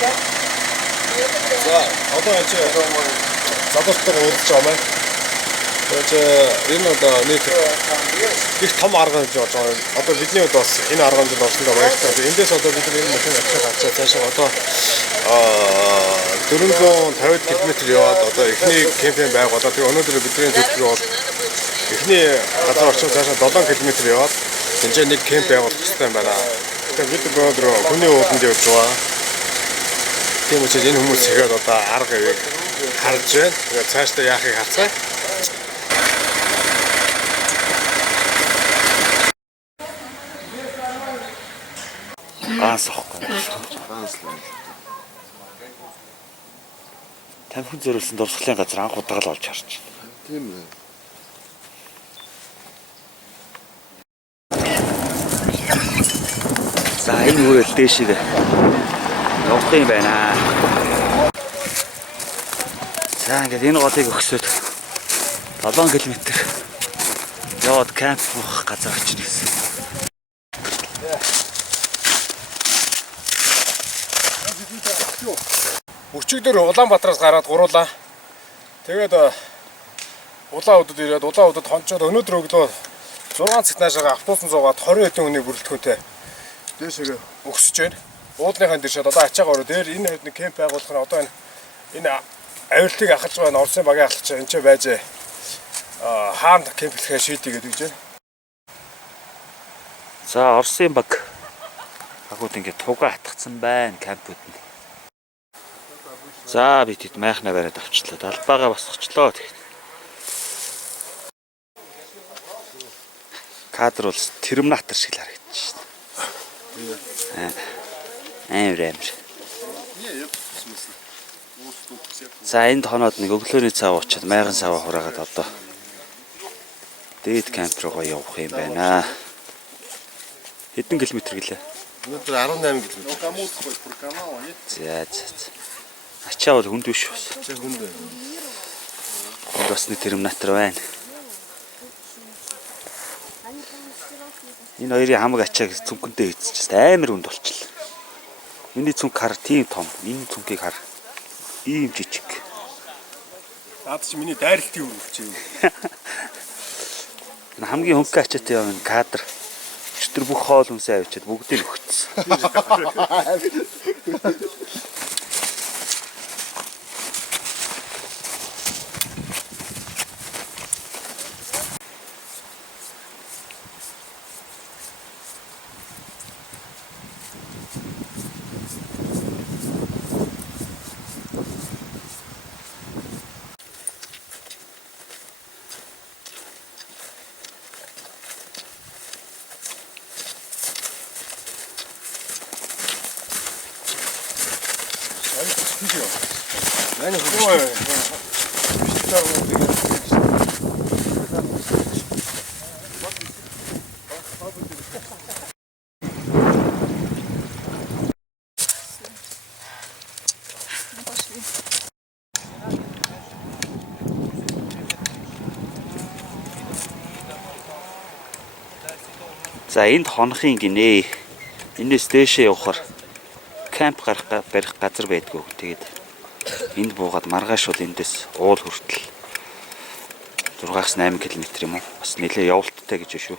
За одоо энэ залуучтайгаа уулзч байгаа маань. Энэ одоо нийт их том арга хэмжээ болж байгаа. Одоо бидний хувьд бас энэ арга хэмжээнд орсондоо баяртай. Эндээс одоо бид энэ машин авчаа гарчаа цаашаа одоо 450 км яваад одоо эхний кемпинг байгуулаад тэгээ өнөөдөр бидний төлбөр бол эхний газар орчим цаашаа 7 км яваад тэнцээ нэг кемп байгуулах хэрэгтэй юм байна. Тэгэхээр бид өнөөдөр хүний ууланд явж байгаа. Тийм учраас энэ хүмүүс ихэд одоо арга харж байна. Тэгээ цаашдаа яахыг харцгаая. Аасахгүй. Тамхин зөриулсэн дурсгалын газар анх удаа л олж харж байна. Тийм ээ. За энэ үрэл дээшээ явах юм байна. За ингээд энэ голыг өгсөд 7 км яваад камп авах газар очно гэсэн. Өчигдөр Улаанбаатараас гараад гуруулаа. Тэгээд Улаан удад ирээд Улаан удад хончоод өнөөдөр өглөө 6 цагт наашаага автобусан суугаад 20 хэдэн хүний бүрэлдэхүүнтэй дээшээ өгсөж байна. Уулынхаа дэшээд одоо ачаагаа өрөө дээр энэ хэд нэг кемп байгуулах нь одоо энэ авилтыг ахалж байгаа Орсын багийн ахалч энэ ч байж хаанд кемплэхээ шийдээ гэдэг гэж байна. За Орсын баг агууд ингээд туга атгцсан байна кампууд нь. За бид хэд майхнаа бариад авчлаа. Далбаагаа басгачлаа. Кадр бол Терминатор шиг л харагдаж байна. Амар. За энд хоноод нэг өглөөний цав уучаад майган саваа хураагаад одоо дээд камп руугаа явах юм байна. Хэдэн километр гэлээ? Өнөөдөр 18 км. За. Ачаа бол хүнд биш бас. Хүнд байна. Энд бас нэг Терминатор байна. Энэ хоёрын хамаг ачааг цүнхэнтэй хийчихсэн. Амар хүнд болчихлоо. Миний цүнх хар тийм том. Энэ цүнхийг хар. Ийм жижиг. Наад чи миний дайралтын үр өгч юм. Хамгийн хөнгөн ачаатай юм кадр. Өчтөр бүх хоол хүнсээ авчиад бүгдийг өгцсөн. За энд хонохын гинэ. Энэс дээшээ явахаар камп барих газар байдгүй. Тэгээд энд буугаад маргааш бол эндээс уул хүртэл 6-8 км юм уу? Бас нэлээ явалттай гэж байна шүү.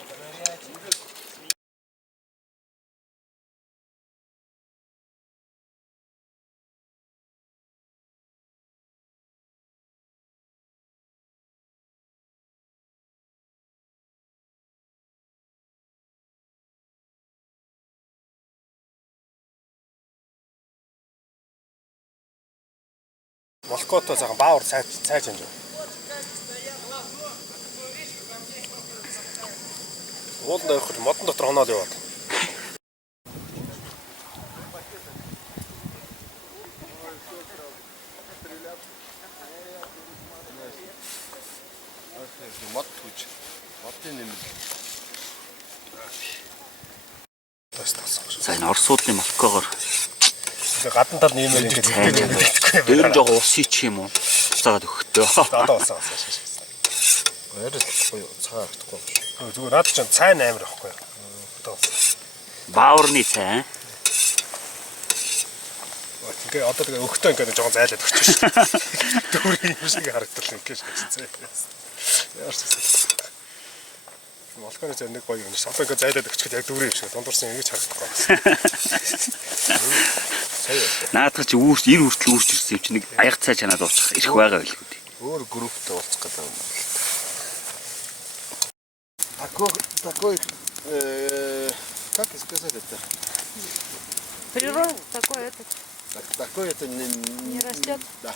Молкото цагаан баавар цайж юм. Ууланд явах модон дотор хоноод яваад. Мод түүж. Модын нэм. За энэ Орос уулын молкогоор гадна тал нэмэр ингээд дээр нь жоо ус ич юм уу? Цаагаад өгөхдөө. Одоо усаа. Ярил цагаан авахгүй. Зүгээр наад чинь цайн амар байхгүй. Одоо Бааварны цай. Тэгээ одоо тэгээ өгтөө ингээд жоохон зайлаад өгч шүү. Дүүрийн юм шиг харагдтал ингээд шээ. Яарч. Молконы зэн нэг гоё юм шиг. Одоо ингээд зайлаад өгчөд яг дүүрийн юм шиг дундуурсан ингэж харагдахгүй байна. Наадах чи ир хүртэл үүрч ирсэн юм чи нэг аяг цай чанаад уучих ирэх байгаа байлгүй дээ. Өөр групптэй уулзах гэдэг юм. Такой, как сказать это? Природа такой этот Такой это не растет. Да.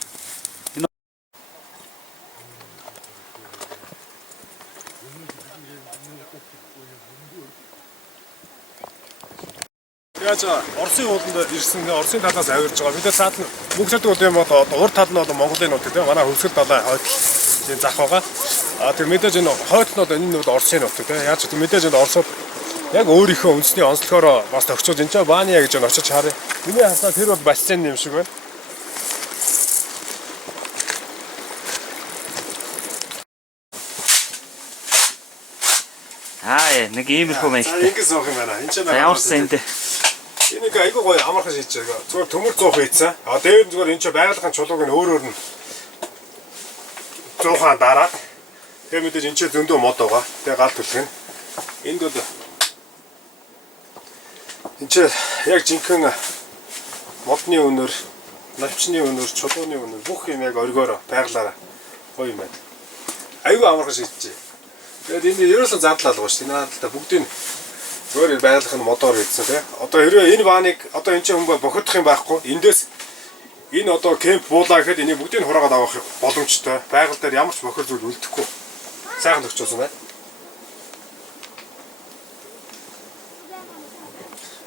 Яаж Оросын ууланд ирсэн Оросын талаас авирж байгаа. Бид цаад нь мөнгөсөд үл юм одоо урд тал нь одоо Монголын нут тийм манай хөвсгөл далай хойд энэ зах байгаа. Тэр мэдээж энэ хойднууд энэ нут Оросын нут тийм яаж тийм мэдээж энэ Оросууд яг өөрийнхөө үндэсний онцлогоороо бас төгсөж энэ ч Баания гэж очиж харъя. Миний хасаа тэр бол бассейн юм шиг байна. Нэг иймэрхүү маягтай. Ингэж зоох юм байна. Энд ч Ямар сайн дээ. Энийг айгүй гоё амархан шийдэж байгаа. Зүгээр төмөр зоох хийцэн. Дээр нь зүгээр энэ ч байгалийн чулууг нь өөр нь зоохаа дараад. Тэгээ мэдээж энэ ч зөндөө мод байгаа. Тэгээ гал төлгөн. Энд бол энэ ч яг жинхэнэ модны өнөр, навчны өнөр, чулууны өнөр бүх юм яг оргиороо байглаараа гоё юм байна. Айгүй амархан шийдэж. Тэгээд энэ ерөөсөө зардал алгаа шүү. Энэ хаалтаа бүгдийг зүгээр байгалах нь модоор хийсэн тий. Одоо хэрвээ энэ бааныг одоо энэ чинь хүн бохирдох юм байхгүй. Эндээс энэ одоо кемп буулаа гэхэд энийг бүгдийг хураагаад авах боломжтой. Байгаль дээр ямар ч бохир зүйл үлдэхгүй. Сайхан төгсөсөн байна.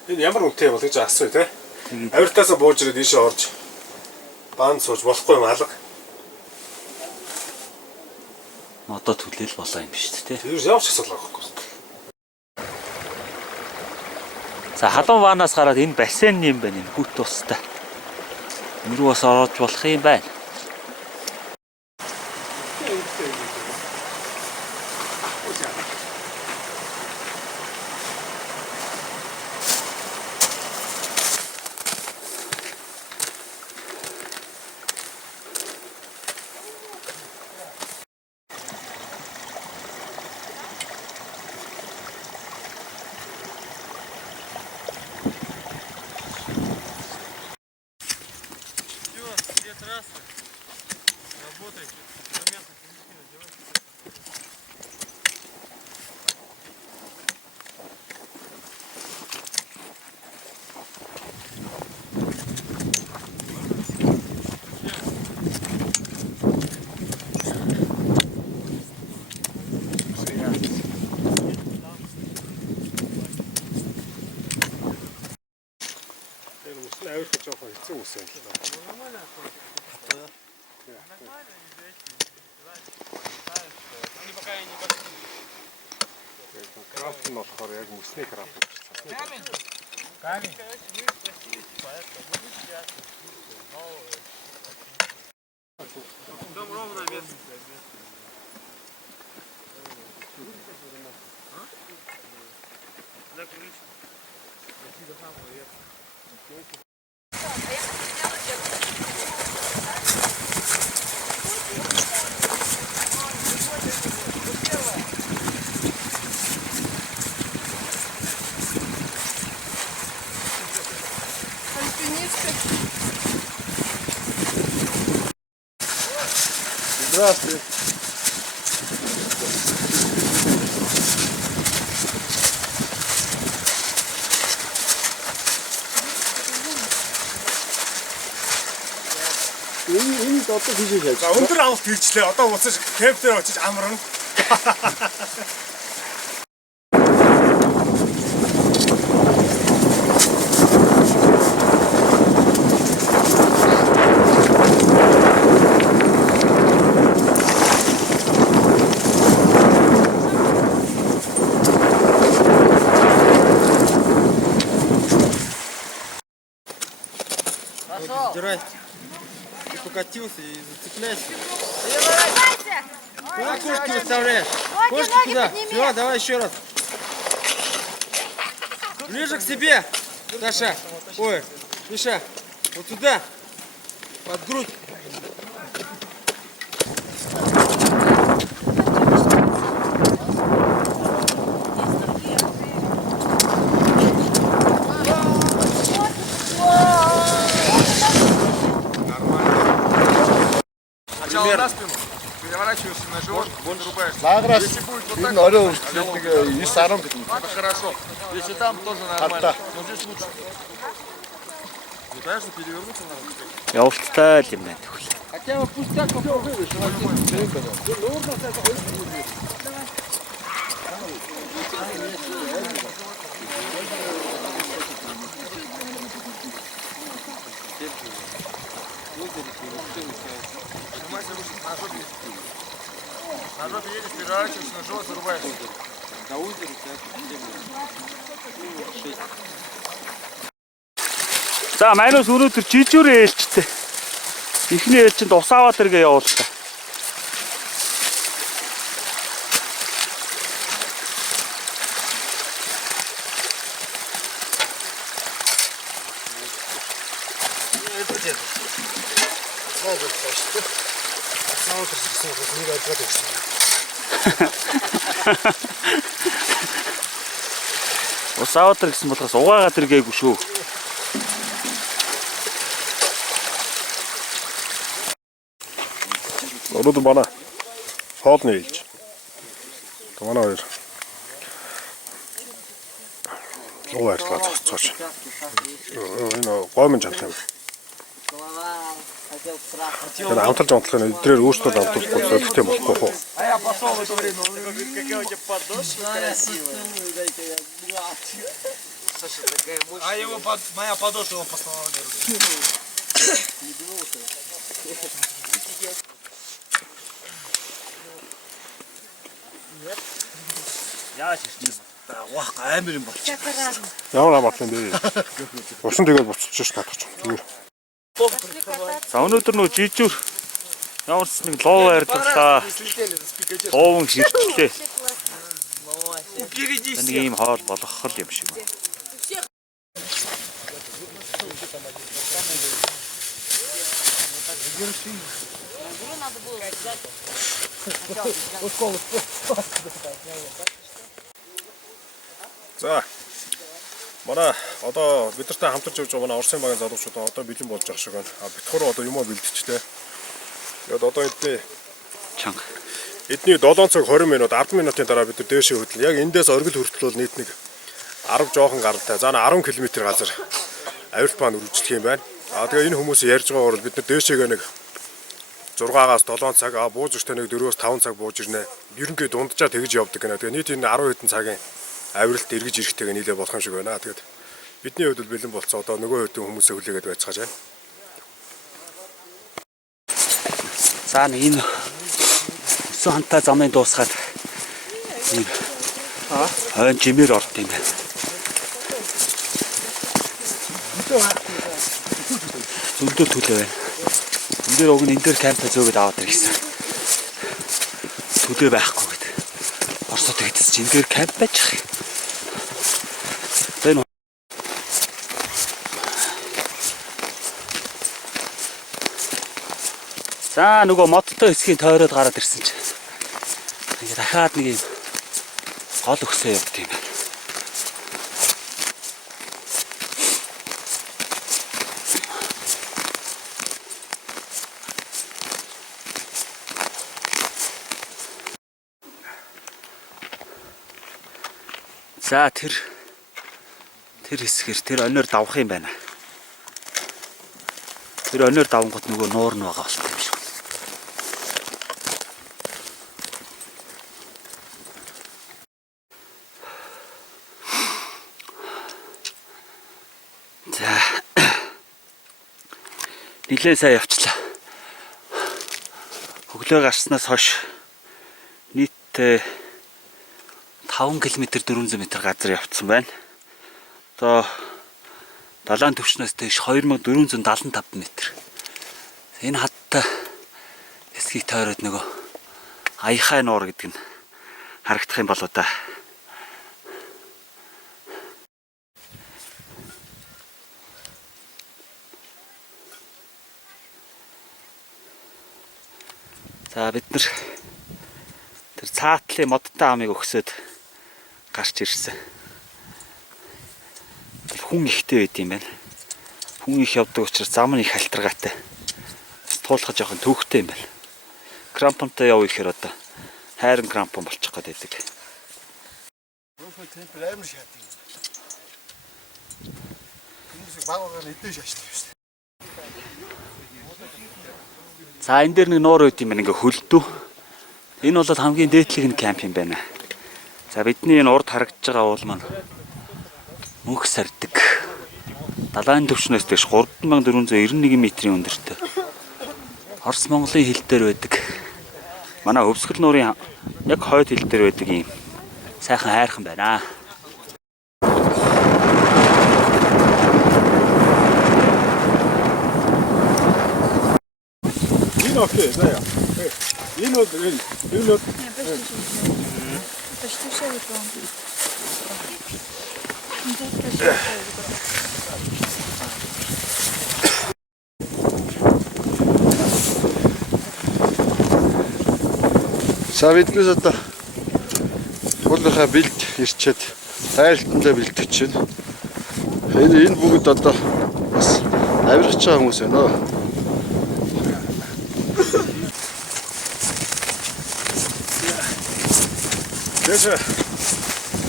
Энэ ямар үнэтэй бол гэж асууя тий. Авиртаасаа бууж ирээд ийшээ орж баанд сууж болохгүй юм алга. Одоо түлээл болоо юм биш үү те. Тэр ямар ч асуудал байхгүй. За халуун ваанаас гараад энэ бассейн юм байна энэ хүүт тустай. Энэ рүү бас орж болох юм байна. Авирах жоохон хэцүү үсэн л даа. Крафт нь болохоор яг мөсний крафт гэж Здравствуйте. Энэ одоо хийж яаж. За өндөр авалт хийчлээ. Одоо уцаж кемп дээр очиж амарна. Здрасте. Ты покатился и зацепляйся. Куда кошки выставляешь? Кошки куда? Все, давай еще раз. Ближе к себе, Саша. Ой, Миша. Вот сюда. Под грудь. Сначала на спину, переворачиваешься на живот, вырубаешься. Нааграас Если будет вот так, энэ орой үргэлжлээд нэг 9-10 гэдэг. это хорошо. Если там тоже нормально, но здесь лучше. Пытаешься перевернуться надо. Явуулттай л юм байна тэгвэл. Хотя бы пусть так попробуешь. Нажимайся выше, на жопе. На жопе едешь, переворачиваешься, на живот зарубаешься. За манайс өнөөдөр жижүүрээ ээлжтэй. Эхний ээлжинд Усаават эргээ явууллаа. Усаават гэсэн болохоос угаагаад эргээгүй шүү. Өнөөдөр манай хоолны ээлж. Манай хоёр луу ажиллаа зогсцооч. Энэ гомын жамтай юм. Тэгээд амталж онцлохын эдрээр өөрсдөө амтуулахгүй солихтэй болохгүй хөө. А я пошел в это время. Какая у тебя подошва красивая. Слушай, такая мощная. А его моя подошва его послала. Яаш ирсэн. Вах амар юм бол. Ямар амарч юм бэ? Усан тэгээд буцчих ш надад ч. За өнөөдөр нөө жижүүр ямар ч нэг лоо ярьдлаа. Оон ширчлээ. Нэг ийм хоол болох юм шиг байна. За. Манай одоо бидэртэй хамтарч явж байгаа манай Оросын багийн залуучууд одоо бэлэн болж байгаа шиг байна. Битгүүр одоо юмаа бэлдчихлээ. Тэгээд одоо эдний Чанга. эдний 7 цаг 20 минут 10 минутын дараа бид нар дээшээ хөдлөн. Яг эндээс оргил хүртэл бол нийт нэг 10 жоохон гаралтай. За 10 км газар авирт баан үргэлжлэх юм байна. Тэгээ энэ хүмүүс ярьж байгаагаар бол бид нар дээшээгээ нэг 6-аас 7 цаг бууж өштэй нэг 4-өөс 5 цаг бууж ирнэ. Ерөнхийдөө дунджаа тэгж явдаг гэнэ. Тэгээ нийт энэ 10 хэдэн цагийн авиралт эргэж ирэхтэйг нийлээ болох юм шиг байна. Тэгээд бидний хувьд бол бэлэн болцоо одоо нөгөө хэдэн хүмүүсээ хүлээгээд байцгааж байна. За нэг энэ өсөн хантай замын дуусгаад энэ хойн жимээр орд юм байна. Зөндөл түлээ байна. Энд дээр уг нь энэ дээр камп зөөгд аваад ирсэн. Түлээ байхгүй гэдэг. Орсод тэгдэс чинь энэ дээр камп байж. Энэ за нөгөө модтой хэсгийн тойроод гараад ирсэн чинь. Ингээ дахиад нэг юм гол өгсөө явд юм байна. За тэр хэсгэр тэр өнөр давах юм байна. Тэр өнөр давангууд нөгөө нуур нь байгаа болт юм шиг. За нилээ сайн явчлаа. Өглөө гарснаас хойш нийтдээ 5 км 400 м газар явцсан байна. Одоо далайн төвчнөөс дэш 2475 м. Энэ хаттай хэсгийг тойроод нөгөө аяхай нуур гэдэг нь харагдах юм болоо да. За бид нар тэр цаатлын модтой амыг өгсөд гарч ирсэн. Хүн ихтэй байд юм байна. Хүн их явдаг учраас зам нь их халтаргаатай. Туулах жоохон төвхтэй юм байна. Крампонтой явъя гэхээр одоо хайрын крампон болчих гээд байдаг. Темпл амар шатыг. Хүмүүс багаагаар эдэн шашдаг шүү дээ. За энэ дээр нэг нуур үйд юм байна, ингээ хөлдөө. Энэ бол хамгийн дээдлэг нь камп юм байна. За бидний энэ урд харагдж байгаа уул маань мөнх сардаг. Далайн төвчнөөс дэш 3491 метрийн өндөртэй. Орос Монголын хил дээр байдаг. Манай Өвсгөл нуурын яг хойд хил дээр байдаг юм сайхан хайрхан байна. Энэ окей, заяа. Энэ бол Почти все готово. За биднээс одоо уулынхаа бэлд ирчээд дайралтандаа бэлтгэж байна. Энэ бүгд одоо бас авирч байгаа хүмүүс байна. Тэгэ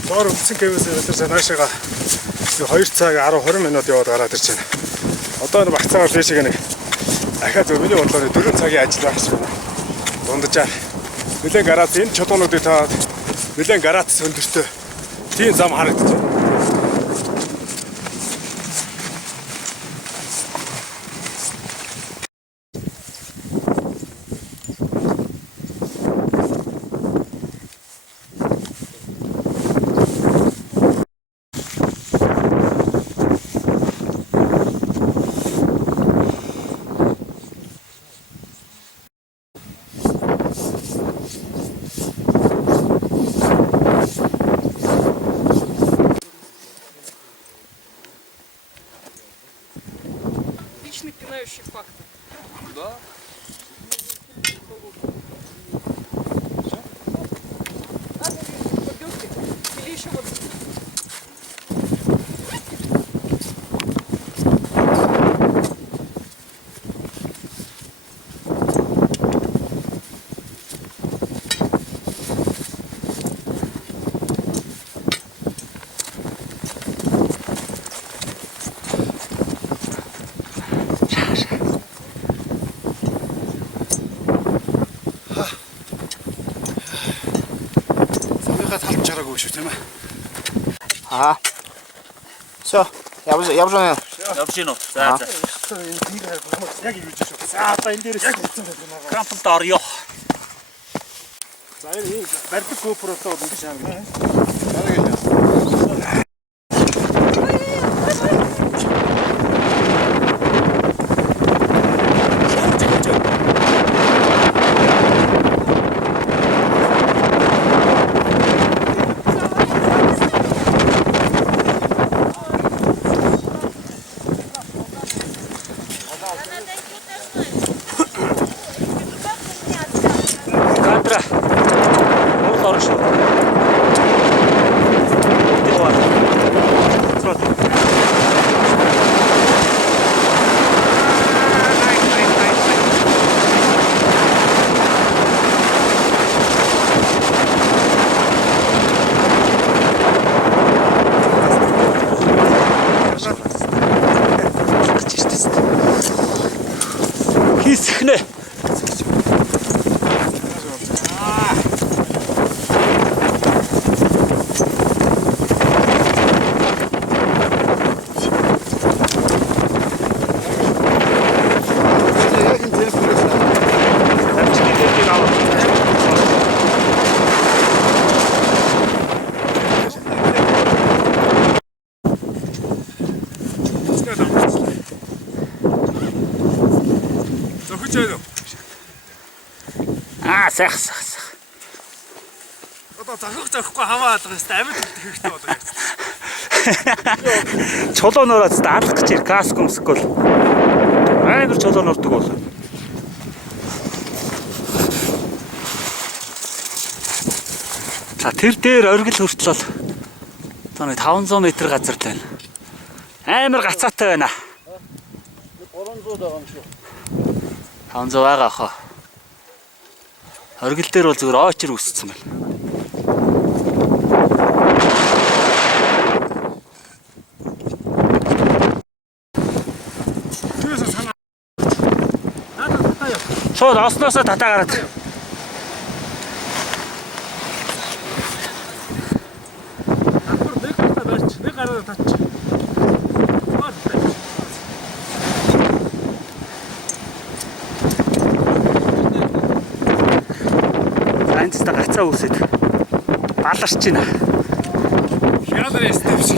доор үндсэн кемээс өдөрсөө наашаага 2 цаг 10-20 минут яваад гараад ирж байна. Одоо энэ багцаагаар дэшег нэг дахиад миний бодлоор 4 цагийн ажил байх шиг байна. Дунджаар нэлээд гараад энэ чулуунуудыг таад нэлээд гараад сөндөртөө тийм зам харагдаж байна. Отличный пинающий фактор. Да. Побелки. Или еще вот. Талж чараагүй шүү тийм ээ. Все, я уже, наверное. Явж гин үү? За за. Яг юу гэж шүү. За одоо энэ дээрээс Крампонт орё. за энэ барьдаг GoPro-той бол ингэж харагдана. Кадра. Урд орно шүү. Тэгвэл. Цот. Хийсхнэ. Сайхан. Одоо зохихгүй хамаа алга хэвээр амьд хэрэгтэй одоо яг. Чулуунаараа алах гэж ир каск өмсөхгүй бол амар чулуун урдаг бол. За тэр дээр оргил хүртэл бол одоо нэг 500 м газар л байна. Амар гацаатай байна. 300 байгаа юм шүү. 500 байгаа хаа. Оргил дээр бол зүгээр очир үсцсэн байна. Шууд осноосоо татаа гараад. Нэг гараа татчих. Айнцтай гацаа үсэд баларч байна. Хяалар ястай биш.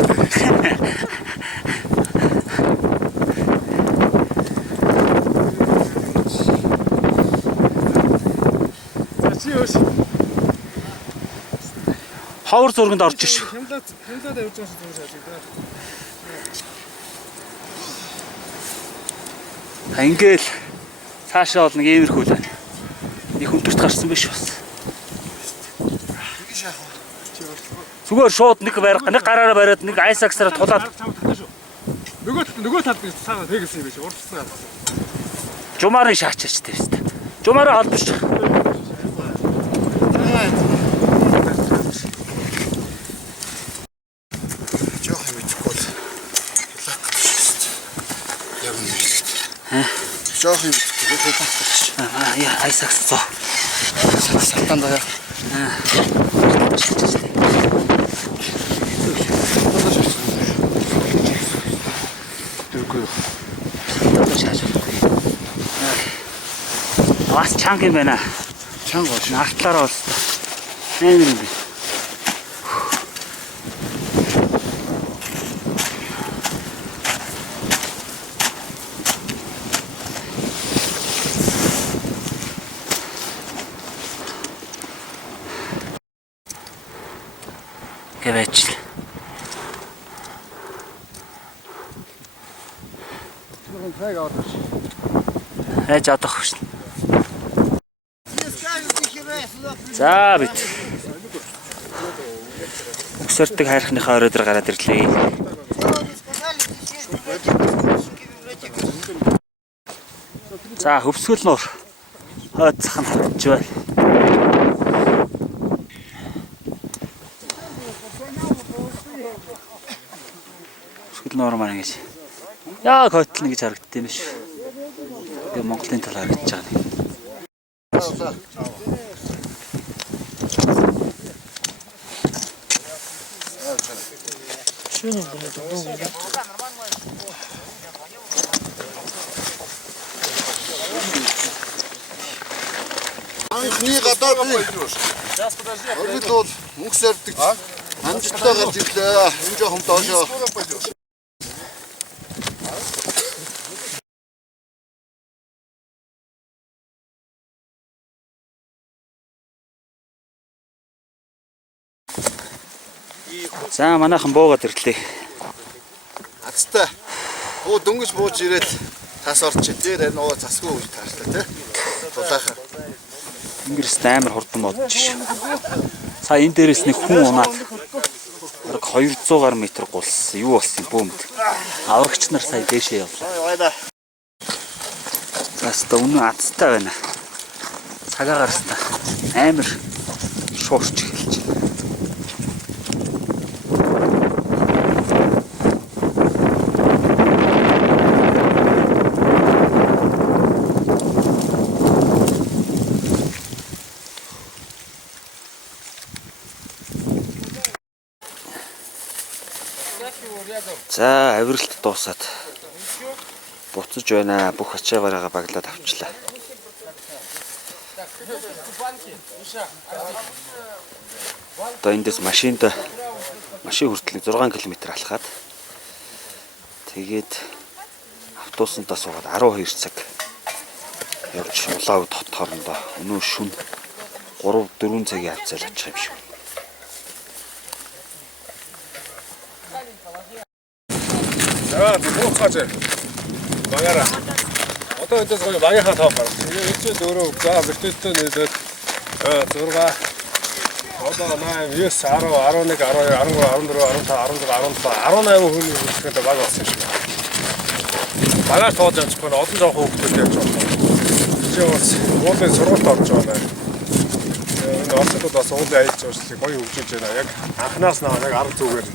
Ховор зурганд орж иш. Хямлаад явж байгаа шүү дээ. Ингээл цаашаа бол нэг иймэрхүү л байна. Их өндөрт гарсан биш бас. Зүгээр шууд нэг гараараа бариад нэг айсаксараа тулаад Нөгөө талд би цаана тэгсэн юм биш. Урдсан. жумарын шаачаач тийм шүү дээ. Жумаараа холбож. Жоох юм итгэхгүй бол яг юм хэлээ. Жоох юм итгэхгүй. Яа айсакс зоо. Салтан даа. Бас чанга юм байна. Чанга ш. Нартлаараа бол амар юм байна. Гэвэж Хайг аваад. хайж авах шүү. За бит. Өксөрдөг хайрхныхаа орой дээр гараад ирлээ. За хөвсгөл нуур хойцох нь харагдж байна. Хөвсгөл нуур маань ингэж яг хойтлно гэж харагддаг юм шүү. Тэгээ Монголын тал харагдаж байгаа нэг. Анхны гадаад оргил бол мөнгө сордог. Амжилттай гарч ирлээ. Энэ жоохон доошоо. За манайхан буугаад ирлээ. Азтай. Буу дөнгөж бууж ирээд тас орч дээр нөө засгүй гэж таашлаа тий. Тулаахан. Ингэрс амар хурдан бодож ш. Сая энэ дээрээс нэг хүн унаад бараг 200 м гулсан. Юу болсон бөөмд. Аврагч нар сая дээшээ явлаа. Заста үнэн азтай байна. Цагаа гарстаа амар шуурч эхэлж байна. За авиралт дуусаад буцаж байна. Бүх ачаагараа баглаад авчлаа. Одоо эндээс машин хүртэл 6 км алхаад тэгээд автобусантаа суугаад 12 цаг явж улаав хот хоорондоо өнөө шүн 3-4 цагийн хавцал очих юм шиг. За бууцгаач. Багаараа. Одоо эндээс гоё багийнхаа тоо гаргав. Тэгээ ичээд өөрөө за бэртэлтэй нэлээд 6 Одоо 8, 9, 10, 11, 12, 13, 14, 15, 16, 17, 18 хүн үлдэхэд баг болсон юм шиг. Багаар тоож авчихгүй нь олон жоох хүүхдүүд явж байгаа. Чи бас уулын сургуульд орж байгаа нэ. Энэ ослууд бас уулын аялал жуулчлалыг гоё хөгжүүлж байна. Яг анханаас нь яг арга зүгээр